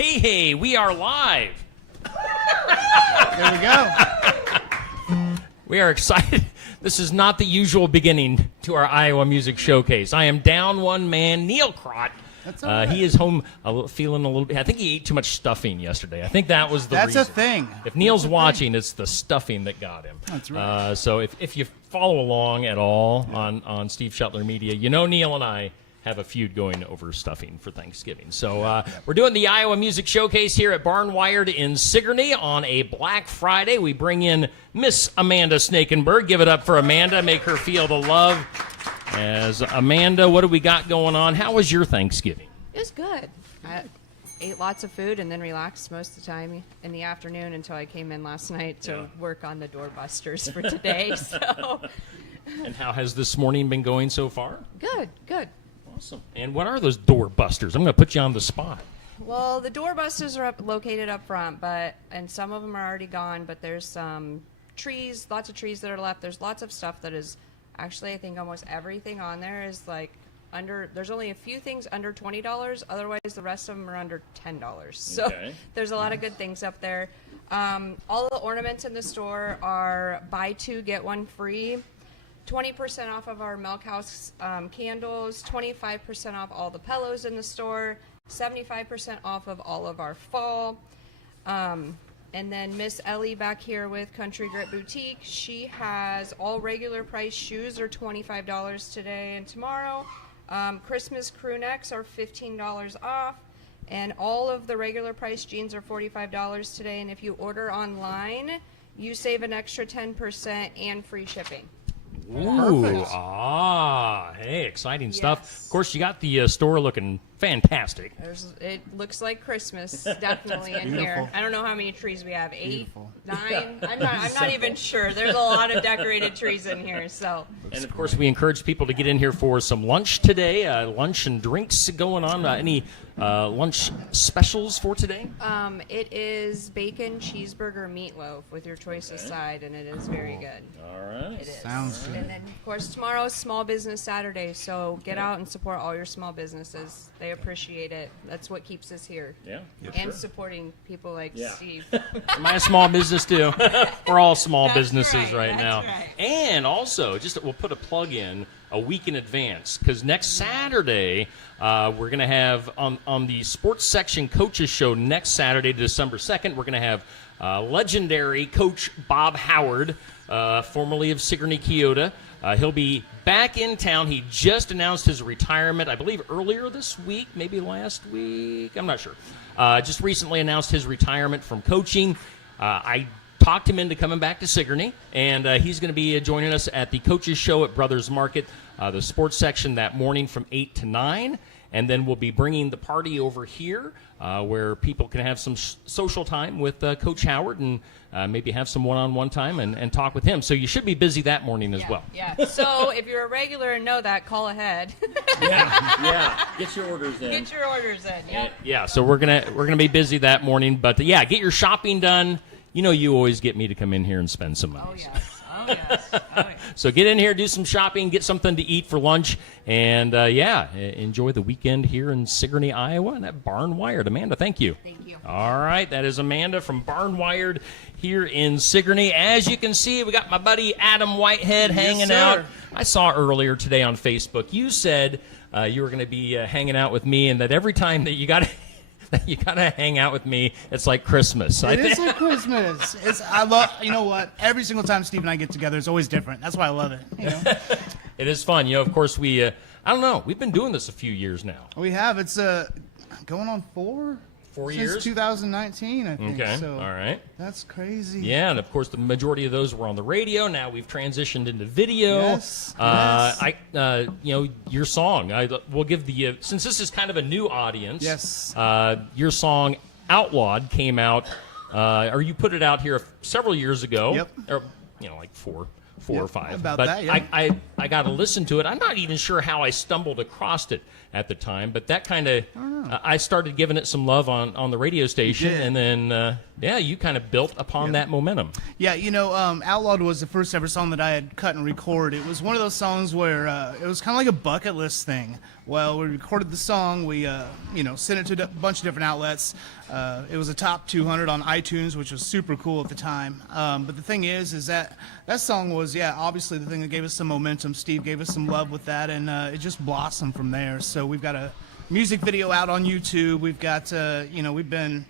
Hey, we are live. There we go. We are excited. This is not the usual beginning to our Iowa Music Showcase. I am down one man, Neil Crott. That's all right. He is home feeling a little bit. I think he ate too much stuffing yesterday. I think that was the That's reason. a thing. If Neil's watching, it's the stuffing that got him. That's right. So if you follow along at all on Steve Shetler Media, you know Neil and I have a feud going over stuffing for Thanksgiving. So we're doing the Iowa Music Showcase here at Barnwired in Sigourney on a Black Friday. We bring in Miss Amanda Snakenberg. Give it up for Amanda. Make her feel the love. As Amanda, what do we got going on? How was your Thanksgiving? It was good. I ate lots of food and then relaxed most of the time in the afternoon until I came in last night to work on the doorbusters for today. So, And how has this morning been going so far? good. Awesome. And what are those doorbusters? I'm going to put you on the spot. Well, the doorbusters are located up front, and some of them are already gone, but there's some trees, lots of trees that are left. There's lots of stuff that is actually, I think almost everything on there is like there's only a few things under $20. Otherwise, the rest of them are under $10. So Okay. there's a lot of good things up there. All the ornaments in the store are buy two, get one free. 20% off of our Milk House candles, 25% off all the pillows in the store, 75% off of all of our fall. And then Miss Ellie back here with Country Grit Boutique, she has all regular price shoes are $25 today and tomorrow. Christmas crew necks are $15 off. And all of the regular price jeans are $45 today. And if you order online, you save an extra 10% and free shipping. Ooh, Perfect. hey, exciting stuff. Yes. Of course, you got the store looking fantastic. It looks like Christmas, definitely in here. Beautiful. I don't know how many trees we have. 8, Beautiful. 9. I'm not even sure. There's a lot of decorated trees in here. So And of course, we encourage people to get in here for some lunch today. Lunch and drinks going on. Any lunch specials for today? it is bacon cheeseburger meatloaf with your choice of side, and it is very good. All right. It is. Sounds good. And then, of course, tomorrow is Small Business Saturday, so get out and support all your small businesses. They appreciate it. That's what keeps us here. Yeah. And supporting people like Yeah. Steve. Am I a small business too? We're all small That's businesses right that's now. right. And also, we'll put a plug in a week in advance because next Saturday we're going to have on the sports section coaches show next Saturday, December 2nd. We're going to have legendary Coach Bob Howard, formerly of Sigourney Keota. He'll be back in town. He just announced his retirement, I believe, earlier this week, maybe last week. I'm not sure. Just recently announced his retirement from coaching. I talked him into coming back to Sigourney, and he's going to be joining us at the Coaches Show at Brothers Market, the sports section that morning from 8 to 9. And then we'll be bringing the party over here where people can have some social time with Coach Howard and maybe have some one-on-one time and talk with him. So you should be busy that morning as well. Yeah. So if you're a regular and know that, call ahead. Yeah. Get your orders in. Get your orders in. Yep. Yeah, so we're gonna be busy that morning. But yeah, get your shopping done. You know you always get me to come in here and spend some money. Oh, yes. Oh, yes. Oh, yes. So get in here, do some shopping, get something to eat for lunch, and enjoy the weekend here in Sigourney, Iowa, and at Barnwired. Amanda, thank you. Thank you. All right, that is Amanda from Barnwired here in Sigourney. As you can see, we got my buddy Adam Whitehead hanging sir. out. I saw earlier today on Facebook, you said you were going to be hanging out with me, and that every time that you got to hang out with me, it's like Christmas. It is like Christmas. I love. You know what? Every single time Steve and I get together, it's always different. That's why I love it. You know? It is fun. You know, of course, I don't know. We've been doing this a few years now. We have. It's going on 4 years? since 2019. I think. Okay. So All right. That's crazy. Yeah, and of course, the majority of those were on the radio. Now we've transitioned into video. Yes, yes. Your song. We'll give since this is kind of a new audience. Yes. Your song "Outlawed" came out, or you put it out here several years ago. Yep. Or like four or Yep, five. about but that, yeah. I got to listen to it. I'm not even sure how I stumbled across it at the time, but that kind of I started giving it some love on the radio station, did. and then Yeah, you kind of built upon that momentum. Yeah, Outlawed was the first ever song that I had cut and recorded. It was one of those songs where it was kind of like a bucket list thing. Well, we recorded the song, we sent it to a bunch of different outlets. It was a top 200 on iTunes, which was super cool at the time. But the thing is that song was, obviously the thing that gave us some momentum. Steve gave us some love with that, and it just blossomed from there. So we've got a music video out on YouTube. We've got, we've been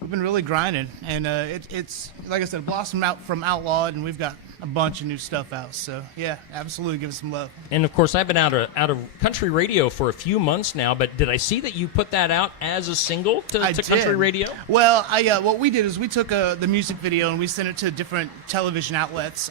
really grinding, and it's like I said, blossomed out from Outlawed, and we've got a bunch of new stuff out. So yeah, absolutely, give us some love. And of course, I've been out of country radio for a few months now. But did I see that you put that out as a single to country radio? Well, what we did is we took the music video and we sent it to different television outlets.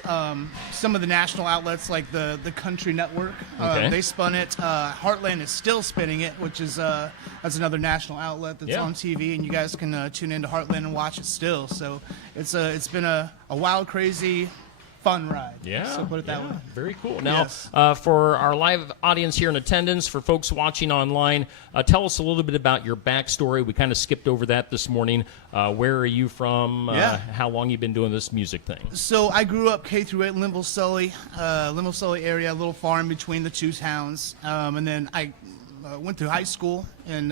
Some of the national outlets, like the Country Network, Okay. they spun it. Heartland is still spinning it, which is that's another national outlet that's on TV, and you guys can tune into Heartland and watch it still. So it's been a wild, crazy, fun ride. Yeah. So put it that way. Very cool. Now, Yes. for our live audience here in attendance, for folks watching online, tell us a little bit about your backstory. We kind of skipped over that this morning. Where are you from? How long you been doing this music thing? So I grew up K through 8 in Linville, Sully area, a little farm between the two towns, and then I went to high school in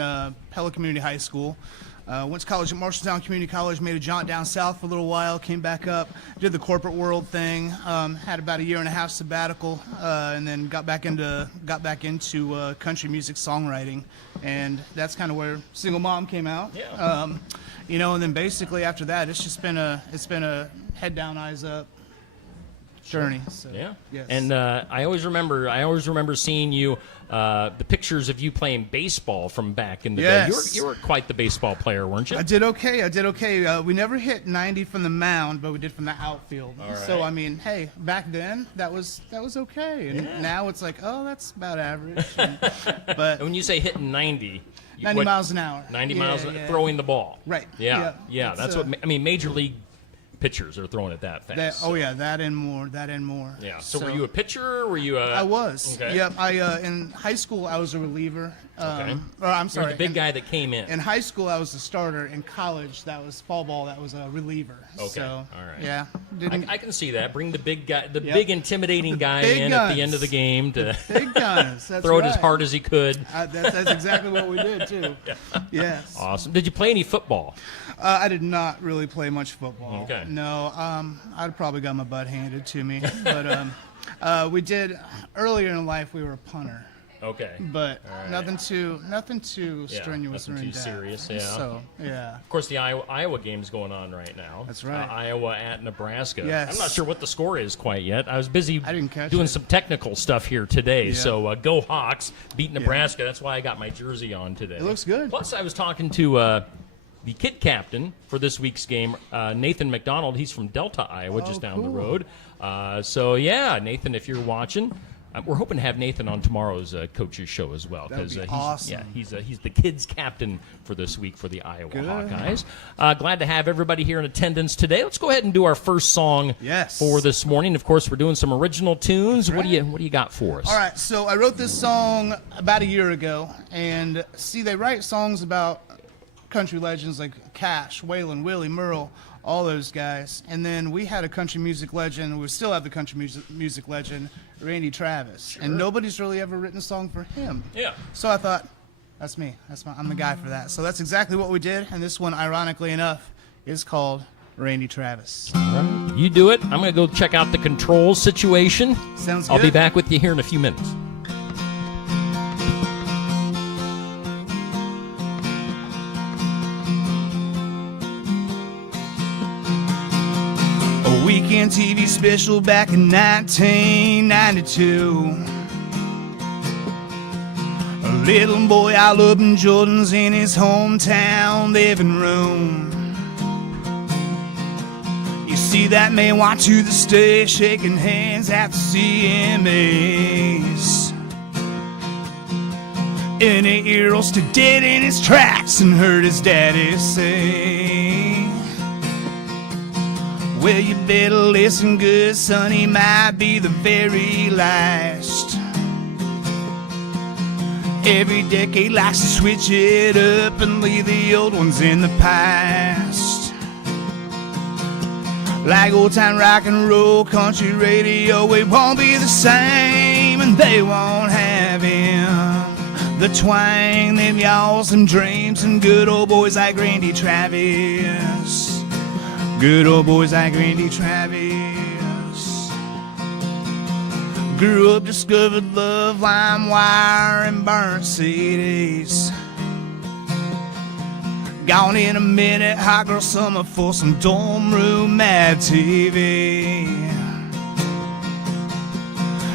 Pella Community High School. Went to college at Marshalltown Community College, made a jaunt down south for a little while, came back up, did the corporate world thing, had about a year and a half sabbatical, and then got back into country music songwriting, and that's kind of where Single Mom came out. Yeah. And then basically after that, it's been a head down, eyes up journey. So, Yeah. Yes. And I always remember seeing you, the pictures of you playing baseball from back in the day. Yes. You were quite the baseball player, weren't you? I did okay. We never hit 90 from the mound, but we did from the outfield. All right. So I mean, hey, back then that was okay, and now it's like, oh, that's about average. But And when you say hitting 90, 90 miles an hour. 90 Yeah, miles, yeah. throwing the ball. Right. Yeah. Yeah. That's It's, what I mean. Major league pitchers are throwing it that fast. that and more. Yeah. So were you a pitcher? Or were you a? I was. Okay. Yep. In high school I was a reliever. Okay. Or I'm You're sorry. the big guy that came in. In high school, I was a starter. In college, that was fall ball. That was a reliever. Okay. So, All right. Yeah. I can see that. Bring the big guy, the Yep. big intimidating guy big in at the guns. end of the game to Big guns. That's throw it right. as hard as he could. That's exactly what we did too. Yes. Awesome. Did you play any football? I did not really play much football. Okay. No. I'd probably got my butt handed to me. But we did earlier in life. We were a punter. Okay. But All right. nothing too Yeah, strenuous nothing or too in-depth. serious, yeah. So yeah. Of course, the Iowa game's going on right now. That's right. Iowa at Nebraska. Yes. I'm not sure what the score is quite yet. I was busy I didn't catch doing it. some technical stuff here today. Yeah. So go Hawks, beat Nebraska. That's why I got my jersey on today. It looks good. Plus, I was talking to the kid captain for this week's game, Nathan McDonald. He's from Delta, Iowa, just down the cool. road. So yeah, Nathan, if you're watching. We're hoping to have Nathan on tomorrow's coaches show as well That'd be he's awesome. he's the kids captain for this week for the Iowa Good. Hawkeyes. Glad to have everybody here in attendance today. Let's go ahead and do our first song Yes. for this morning. Of course, we're doing some original tunes. What do you got for us? All right, so I wrote this song about a year ago, and see, they write songs about country legends like Cash, Waylon, Willie, Merle, all those guys, and then we had a country music legend. We still have the country music legend, Randy Travis, and nobody's really ever written a song for him. Yeah. So I thought, that's me. I'm the guy for that. So that's exactly what we did, and this one, ironically enough, is called Randy Travis. You do it. I'm going to go check out the controls situation. Sounds I'll be good. back with you here in a few minutes. A weekend TV special back in 1992. A little boy all up in Jordan's in his hometown living room. You see that man walk to the stage, shaking hands at the CMAs. And 8-year-old stood dead in his tracks and heard his daddy say, well, you better listen good, son, he might be the very last. Every decade likes to switch it up and leave the old ones in the past. Like old time rock and roll, country radio, it won't be the same, and they won't have him. The twang, them y'alls, them dreams, and good old boys like Randy Travis. Good old boys like Randy Travis. Grew up, discovered love, LimeWire, and burnt CDs. Gone in a minute, hot girl summer for some dorm room Mad TV.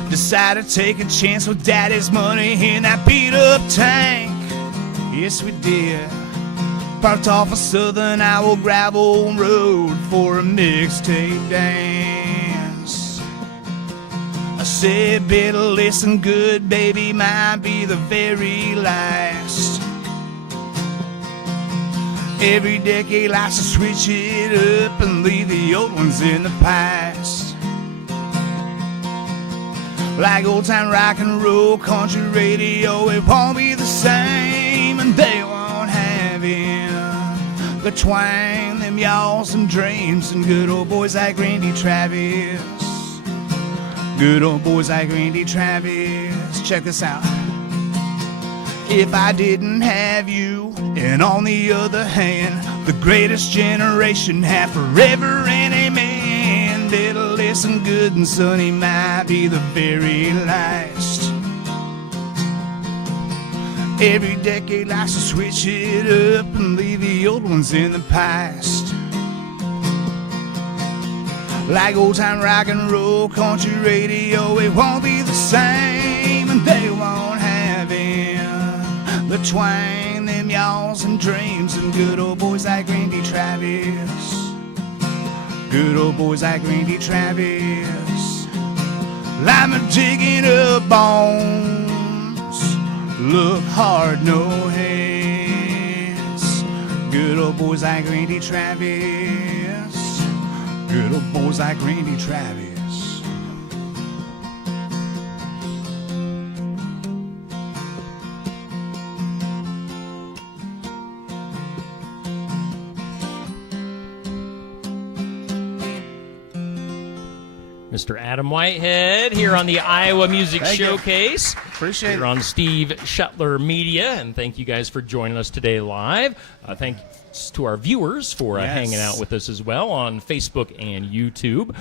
Decided to take a chance with daddy's money in that beat up tank. Yes, we did. Parked off a Southern Iowa gravel road for a mixtape dance. I said, better listen good, baby, might be the very last. Every decade likes to switch it up and leave the old ones in the past. Like old time rock and roll, country radio, it won't be the same, and they won't have him. The twang, them y'alls, some dreams, and good old boys like Randy Travis. Good old boys like Randy Travis. Check this out. If I didn't have you, and on the other hand, the greatest generation have forever and amen. Better listen good, and Sonny might be the very last. Every decade likes to switch it up and leave the old ones in the past. Like old time rock and roll, country radio, it won't be the same, and they won't have him. The twang, them y'alls, and dreams, and good old boys like Randy Travis. Good old boys like Randy Travis. Like me digging up bones, look hard, no hands. Good old boys like Randy Travis. Good old boys like Randy Travis. Mr. Adam Whitehead here on the Iowa Music Thank you. Showcase. Appreciate it. Here on Steve Shuttler Media, and thank you guys for joining us today live. Thanks to our viewers for Yes. hanging out with us as well on Facebook and YouTube.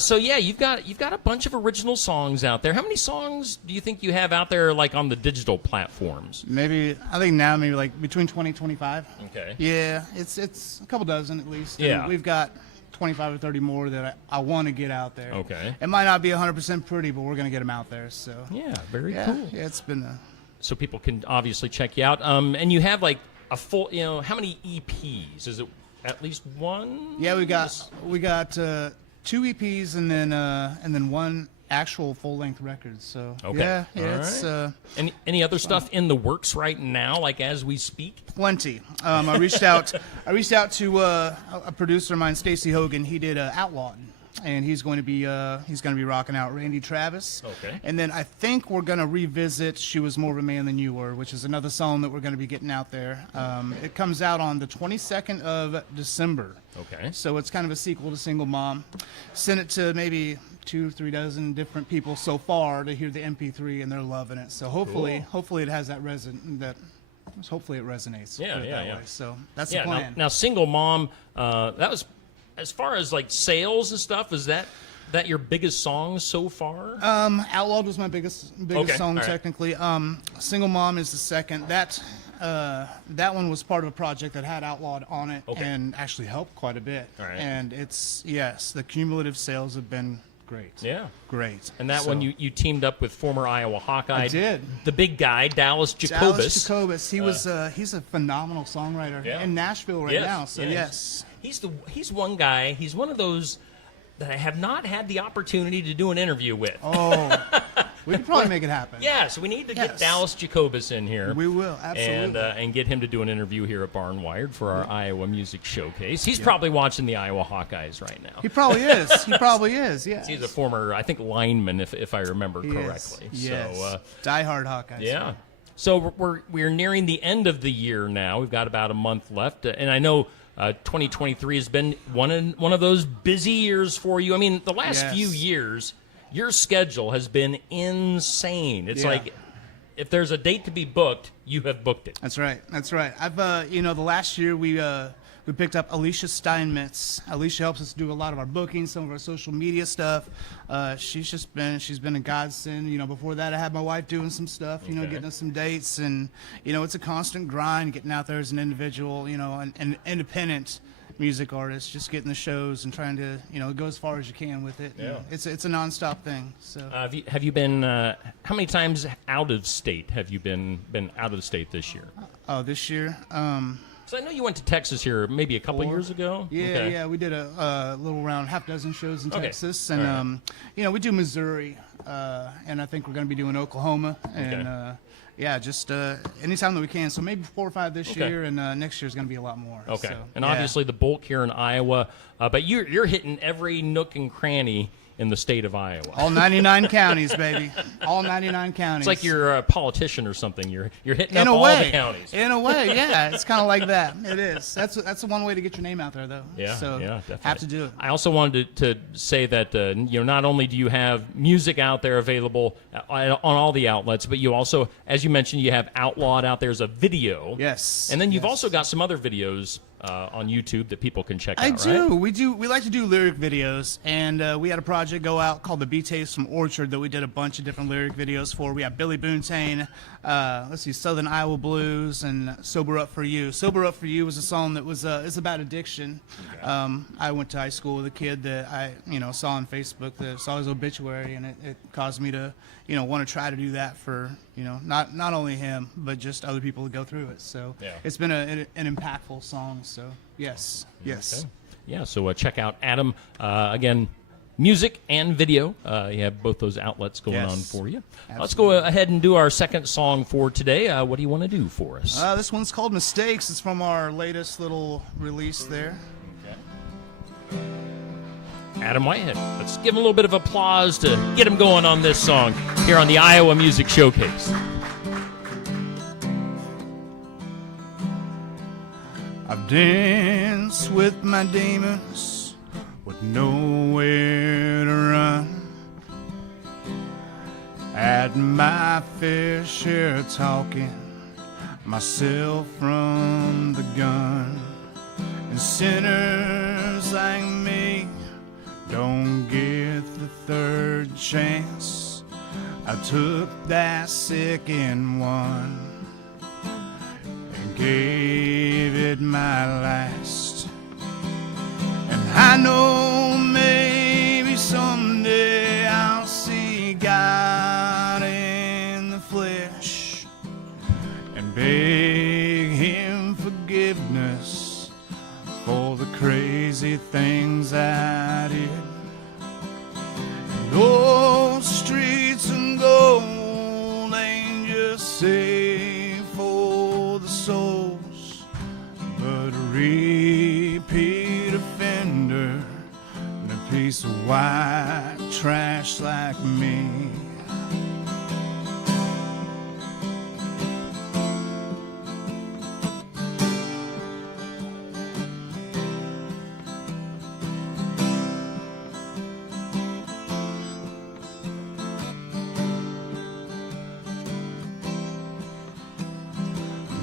So yeah, you've got a bunch of original songs out there. How many songs do you think you have out there, like on the digital platforms? Maybe, I think now maybe like between 20 and 25. Okay. Yeah, it's a couple dozen at least. And Yeah. we've got 25 or 30 more that I want to get out there. Okay. It might not be 100% pretty, but we're going to get them out there. So Yeah, very yeah, cool. yeah, it's been a... So people can obviously check you out. And you have like a full, how many EPs? Is it at least one? Yeah, we got 2 EPs and then one actual full-length record. So Okay. yeah, All it's right. Any other stuff in the works right now, like as we speak? plenty. I reached out to a producer of mine, Stacey Hogan. He did Outlawed, and he's going to be rocking out Randy Travis. Okay. And then I think we're going to revisit "She Was More of a Man Than You Were," which is another song that we're going to be getting out there. It comes out on the 22nd of December. Okay. So it's kind of a sequel to Single Mom. Sent it to maybe 2-3 dozen different people so far to hear the MP3, and they're loving it. So hopefully it has that hopefully it resonates. Yeah, put it that yeah. way. So that's Yeah. the plan. Now, Single Mom. That was, as far as like sales and stuff. Is that your biggest song so far? Outlawed was my biggest Okay, song all right. technically. Single Mom is the second. That one was part of a project that had Outlawed on it Okay. and actually helped quite a bit. All right. And the cumulative sales have been great. Yeah. Great. And that So- one you teamed up with former Iowa Hawkeye. I did. The big guy, Dallas Jacobus. Dallas Jacobus. He's a phenomenal songwriter Yeah. in Nashville right Yes, now. So yes. yes. He's one guy. He's one of those that I have not had the opportunity to do an interview with. Oh, we could probably make it happen. Yeah, so we need to get Yes. Dallas Jacobus in here. We will, absolutely. And get him to do an interview here at Barn Wired for our Iowa Music Showcase. He's probably watching the Iowa Hawkeyes right now. He probably is. He probably is. Yes. He's a former, I think, lineman, if I remember He is. correctly. Yes. So, diehard Hawkeyes. yeah. So we're nearing the end of the year now. We've got about a month left, and I know 2023 has been one of those busy years for you. I mean, the last Yes. few years, your schedule has been insane. It's Yeah. like if there's a date to be booked, you have booked it. That's right. That's right. I've the last year we picked up Alicia Steinmetz. Alicia helps us do a lot of our bookings, some of our social media stuff. She's been a godsend. Before that I had my wife doing some stuff, Okay. getting us some dates, and it's a constant grind getting out there as an individual, an independent music artist, just getting the shows and trying to go as far as you can with it. Yeah. It's a nonstop thing. So Have you been? How many times out of state have you been out of the state this year? this year. So I know you went to Texas here maybe a couple years ago. Yeah, Okay. yeah, we did a little around half dozen shows in Okay. Texas, and All right. we do Missouri, and I think we're going to be doing Oklahoma, and Okay. just anytime that we can. So maybe 4 or 5 this Okay. year, and next year's going to be a lot more. Okay, So, and yeah. obviously the bulk here in Iowa, but you're hitting every nook and cranny in the state of Iowa. all 99 counties, baby, all 99 counties. It's like you're a politician or something. You're hitting in up a all way, the counties. in a way, yeah, it's kind of like that. It is. That's the one way to get your name out there, though. Yeah, so yeah, definitely. have to do it. I also wanted to say that not only do you have music out there available on all the outlets, but you also, as you mentioned, you have Outlawed out there as a video. Yes, And then you've yes. also got some other videos on YouTube that people can check I out, do. right? We like to do lyric videos, and we had a project go out called the Bee Taste from Orchard that we did a bunch of different lyric videos for. We have Billy Boontain, Southern Iowa Blues, and Sober Up for You. Sober Up for You was a song that was is about addiction. I went to high school with a kid that I saw on Facebook that saw his obituary, and it caused me to want to try to do that for not only him but just other people that go through it. So Yeah. it's been an impactful song. So yes. Okay. Yeah, so check out Adam. Again, music and video. You have both those outlets going Yes. on for you. Let's Absolutely. go ahead and do our second song for today. What do you want to do for us? This one's called Mistakes. It's from our latest little release there. Adam Whitehead. Let's give him a little bit of applause to get him going on this song here on the Iowa Music Showcase. I've danced with my demons with nowhere to run. Had my fair share of talking myself from the gun. And sinners like me don't get the third chance. I took that second one and gave it my last. And I know maybe someday I'll see God in the flesh and beg Him forgiveness for the crazy things I did. Those streets of gold ain't just safe for the souls, but a repeat offender and a piece of white trash like me.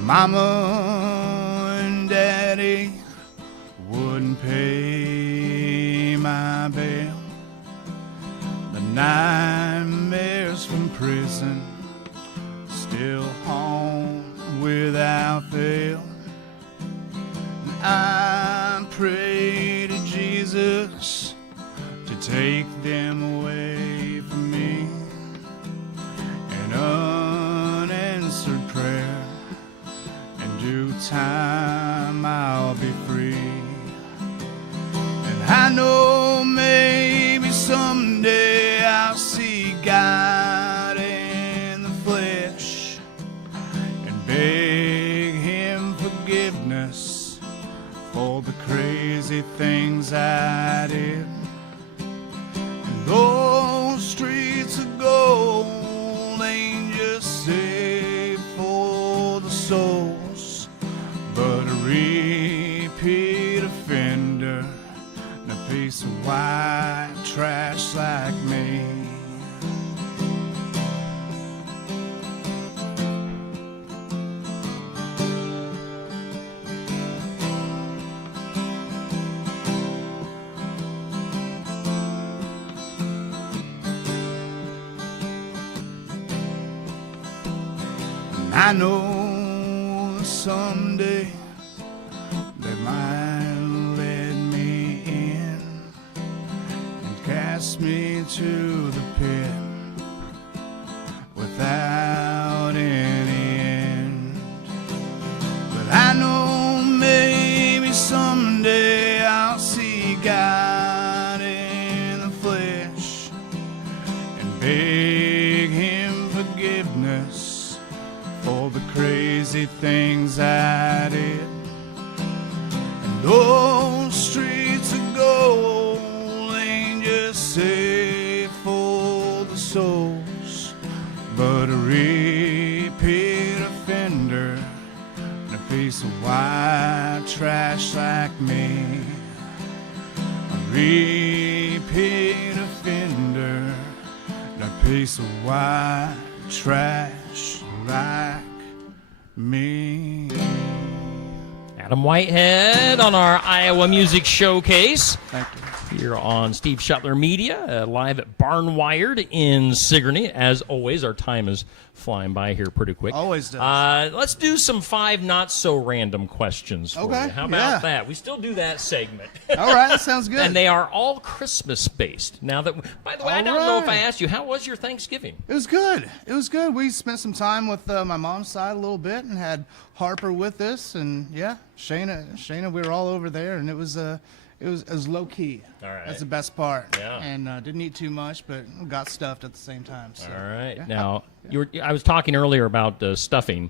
Mama and Daddy wouldn't pay my bail. The nightmares from prison still haunt without fail. And I pray to Jesus to take them away from me. An unanswered prayer, in due time I'll be free. And I know maybe someday I'll see God in the flesh and beg Him forgiveness for the crazy things I did. And those streets of gold ain't just safe for the souls, but a repeat I know someday they might let me in and cast me to the pit without any end. But I know maybe someday I'll see God in the flesh and beg Him forgiveness for the crazy things I did. And those streets of gold ain't just safe for the souls, but a repeat offender and a piece of white trash like me. A repeat offender and a piece of white trash like me. Adam Whitehead on our Iowa Music Showcase. Thank you. Here on Steve Shuttler Media, live at Barnwired in Sigourney. As always, our time is flying by here pretty quick. Always does. Let's do some 5 not-so-random questions for Okay, you. How about yeah. that? We still do that segment. All right, that sounds good. And they are all Christmas-based. Now that, by the way, I All don't know if I right. asked you, how was your Thanksgiving? It was good. It was good. We spent some time with my mom's side a little bit and had Harper with us, and yeah, Shayna, we were all over there, and it was low key. All right. That's the best part. Yeah. And didn't eat too much, but got stuffed at the same time. So. All right. Yeah. Now, I was talking earlier about stuffing.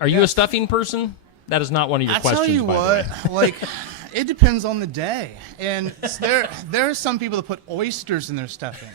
Are you a stuffing person? That is not one of your I questions, tell you by the way. what, like, it depends on the day, and there are some people that put oysters in their stuffing.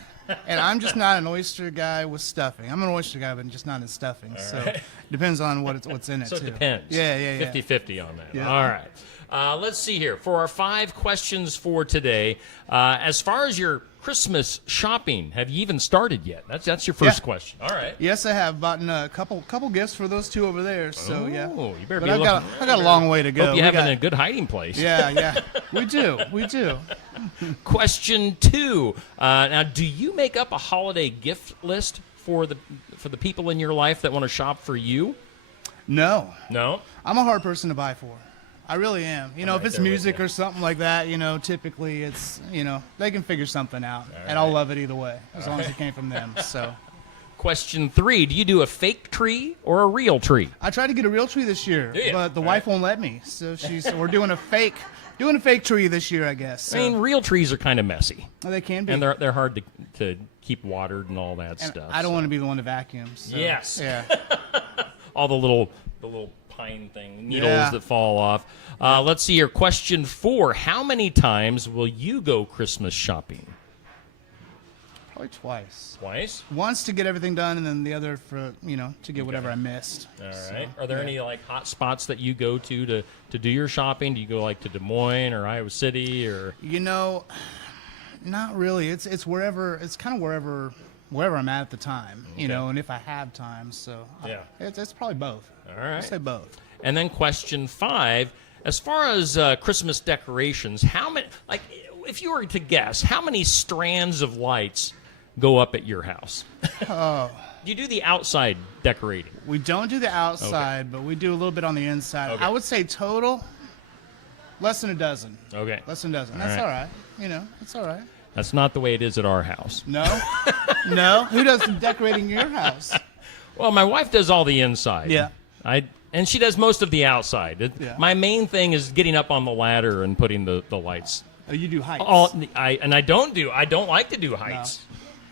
And I'm just not an oyster guy with stuffing. I'm an oyster guy, but just not in stuffing. So it depends on what's in it, So too. it depends. Yeah. 50-50 on that. Yeah. All right. Let's see here. For our 5 questions for today, as far as your Christmas shopping, have you even started yet? That's your first Yeah. question. All right. Yes, I have bought a couple gifts for those two over there. So yeah. Oh, you better But be I got a long way to go. Hope you We have it got- in a good hiding place. Yeah. We do. Question 2. Now, do you make up a holiday gift list for the people in your life that want to shop for you? No, No? I'm a hard person to buy for. I really am. You know, if right it's there with music you. or something like that, typically it's, they can figure something out. And right. I'll love it either way, as long as it came from them. So Question 3. Do you do a fake tree or a real tree? I tried to get a real tree this year, Do ya? but the All wife right. won't let me. So we're doing a fake tree this year, I guess. So, I mean, real trees are kind of messy. they can be. And they're hard to keep watered and all that And stuff. I don't so. want to be the one to vacuum. So, Yes. Yeah. All the little pine needles Yeah. that fall off. Let's see here. Question 4. How many times will you go Christmas shopping? Probably twice. Twice? Once to get everything done, and then the other for to get whatever I missed. All right. Are there any hot spots that you go to do your shopping? Do you go to Des Moines or Iowa City or? Not really. It's wherever. It's kind of wherever I'm at the time. And if I have time. So Yeah. it's probably both. All right. I'll say both. And then question 5, as far as Christmas decorations, how many, if you were to guess, how many strands of lights go up at your house? Do you do the outside decorating? We don't do the outside, but we do a little bit on the inside. Okay. I would say total less than a dozen. Okay. Less than a dozen. All That's right. all right. It's all right. That's not the way it is at our house. No, no. Who does the decorating in your house? Well, my wife does all the inside. Yeah. And she does most of the outside. Yeah. My main thing is getting up on the ladder and putting the lights. Oh, you do heights. I don't like to do heights.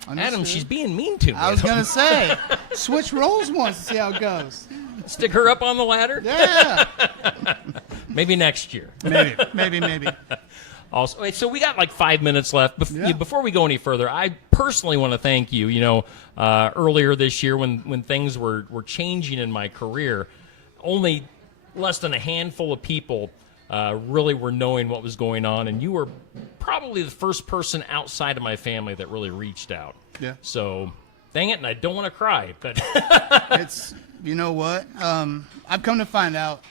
Adam, Understood. she's being mean to me. I was gonna say, switch roles once to see how it goes. Stick her up on the ladder? Yeah, Maybe next year. maybe. Also, wait, so we got 5 minutes left. Yeah. Before we go any further, I personally want to thank you. Earlier this year when things were changing in my career, only less than a handful of people really were knowing what was going on, and you were probably the first person outside of my family that really reached out. Yeah. So, dang it, and I don't want to cry, but It's what I've come to find out.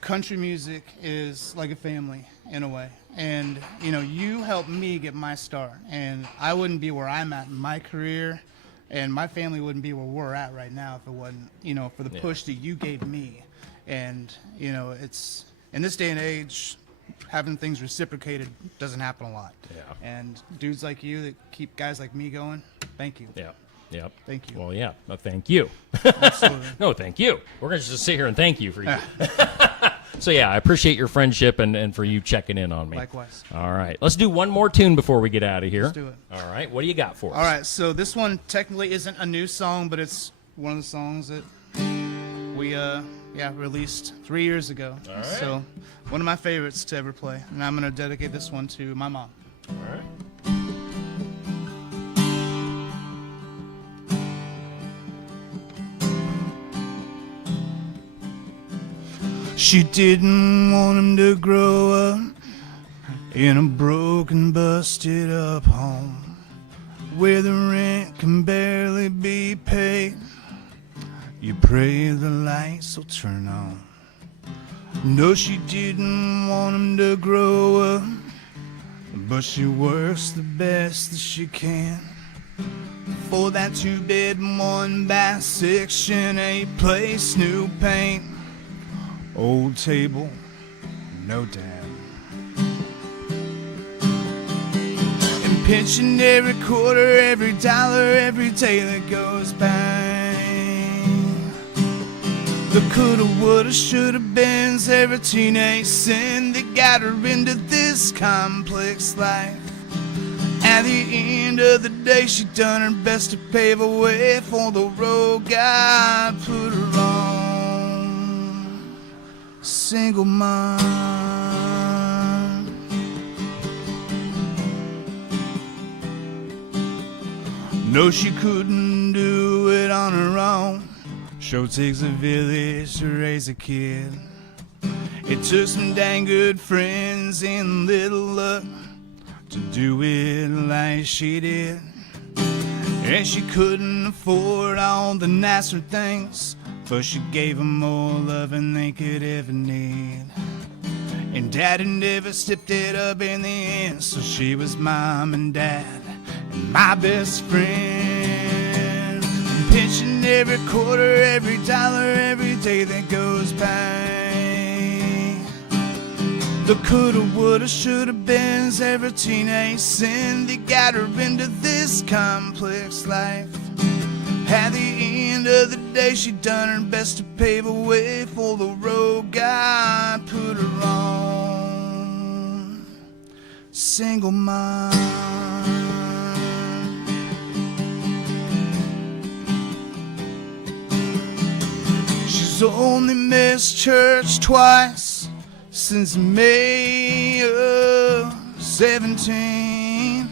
Country music is like a family in a way, and you helped me get my start, and I wouldn't be where I'm at in my career And my family wouldn't be where we're at right now if it wasn't, for the push that you gave me. And, it's in this day and age, having things reciprocated doesn't happen a lot. Yeah. And dudes like you that keep guys like me going, thank you. Yeah. Yep. Thank you. Well, yeah. No, thank you. Absolutely. No, thank you. We're going to just sit here and thank you for you. So, yeah, I appreciate your friendship and for you checking in on me. Likewise. All right. Let's do one more tune before we get out of here. Let's do it. All right. What do you got for us? All right, so this one technically isn't a new song, but it's one of the songs that we released 3 years ago. All right. So one of my favorites to ever play, and I'm going to dedicate this one to my mom. All right. She didn't want him to grow up in a broken, busted up home where the rent can barely be paid. You pray the lights will turn on. No, she didn't want him to grow up, but she works the best that she can for that 2-bed, 1-bath, Section 8 place, new paint, old table, no dad. And pinching every quarter, every dollar, every day that goes by. The coulda, woulda, shoulda beens, every teenage sin that got her into this complex life. At the end of the day, she done her best to pave a way for the road God put her on. Single mom. No, she couldn't do it on her own. Sure takes a village to raise a kid. It took some dang good friends and little luck to do it like she did. And she couldn't afford all the nicer things, but she gave them more loving they could ever need. And Daddy never stepped it up in the end, so she was Mom and Dad and my best friend. Pinching every quarter, every dollar, every day that goes by. The coulda, woulda, shoulda beens, every teenage sin that got her into this complex life. At the end of the day, she done her best to pave a way for the road God put her on. Single mom. She's only missed church twice since May of 17,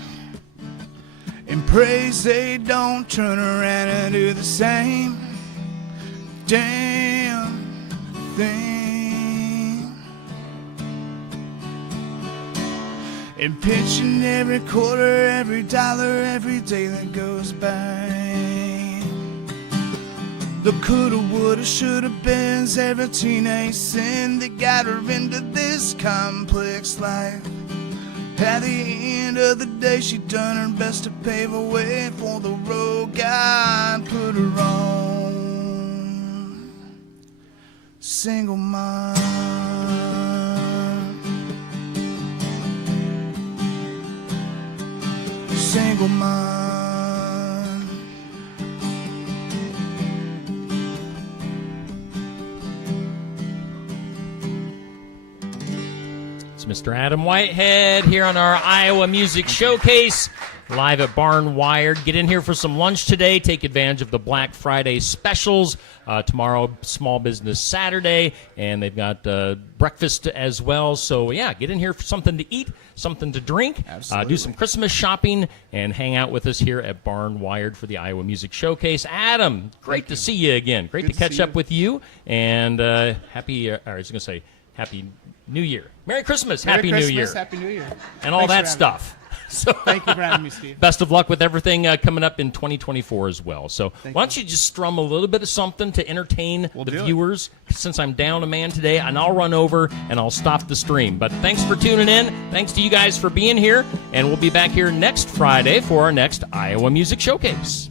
and prays they don't turn around and do the same damn thing. And pinching every quarter, every dollar, every day that goes by. The coulda, woulda, shoulda beens, every teenage sin that got her into this complex life. At the end of the day, she done her best to pave a way for the road God put her on. Single mom. Single mom. Mr. Adam Whitehead here on our Iowa Music Showcase, live at Barn Wired. Get in here for some lunch today. Take advantage of the Black Friday specials. Tomorrow, Small Business Saturday, and they've got breakfast as well. So, yeah, get in here for something to eat, something to drink, do some Christmas shopping, and hang out with us here at Barn Wired for the Iowa Music Showcase. Adam, great to see you again. Great to catch up with you, and happy New Year. Merry Christmas, Happy New Year. Happy New Year. And all that stuff. So thank you for having me, Steve. Best of luck with everything coming up in 2024 as well. So why don't you just strum a little bit of something to entertain the viewers, since I'm down a man today, and I'll run over and I'll stop the stream. But thanks for tuning in. Thanks to you guys for being here, and we'll be back here next Friday for our next Iowa Music Showcase.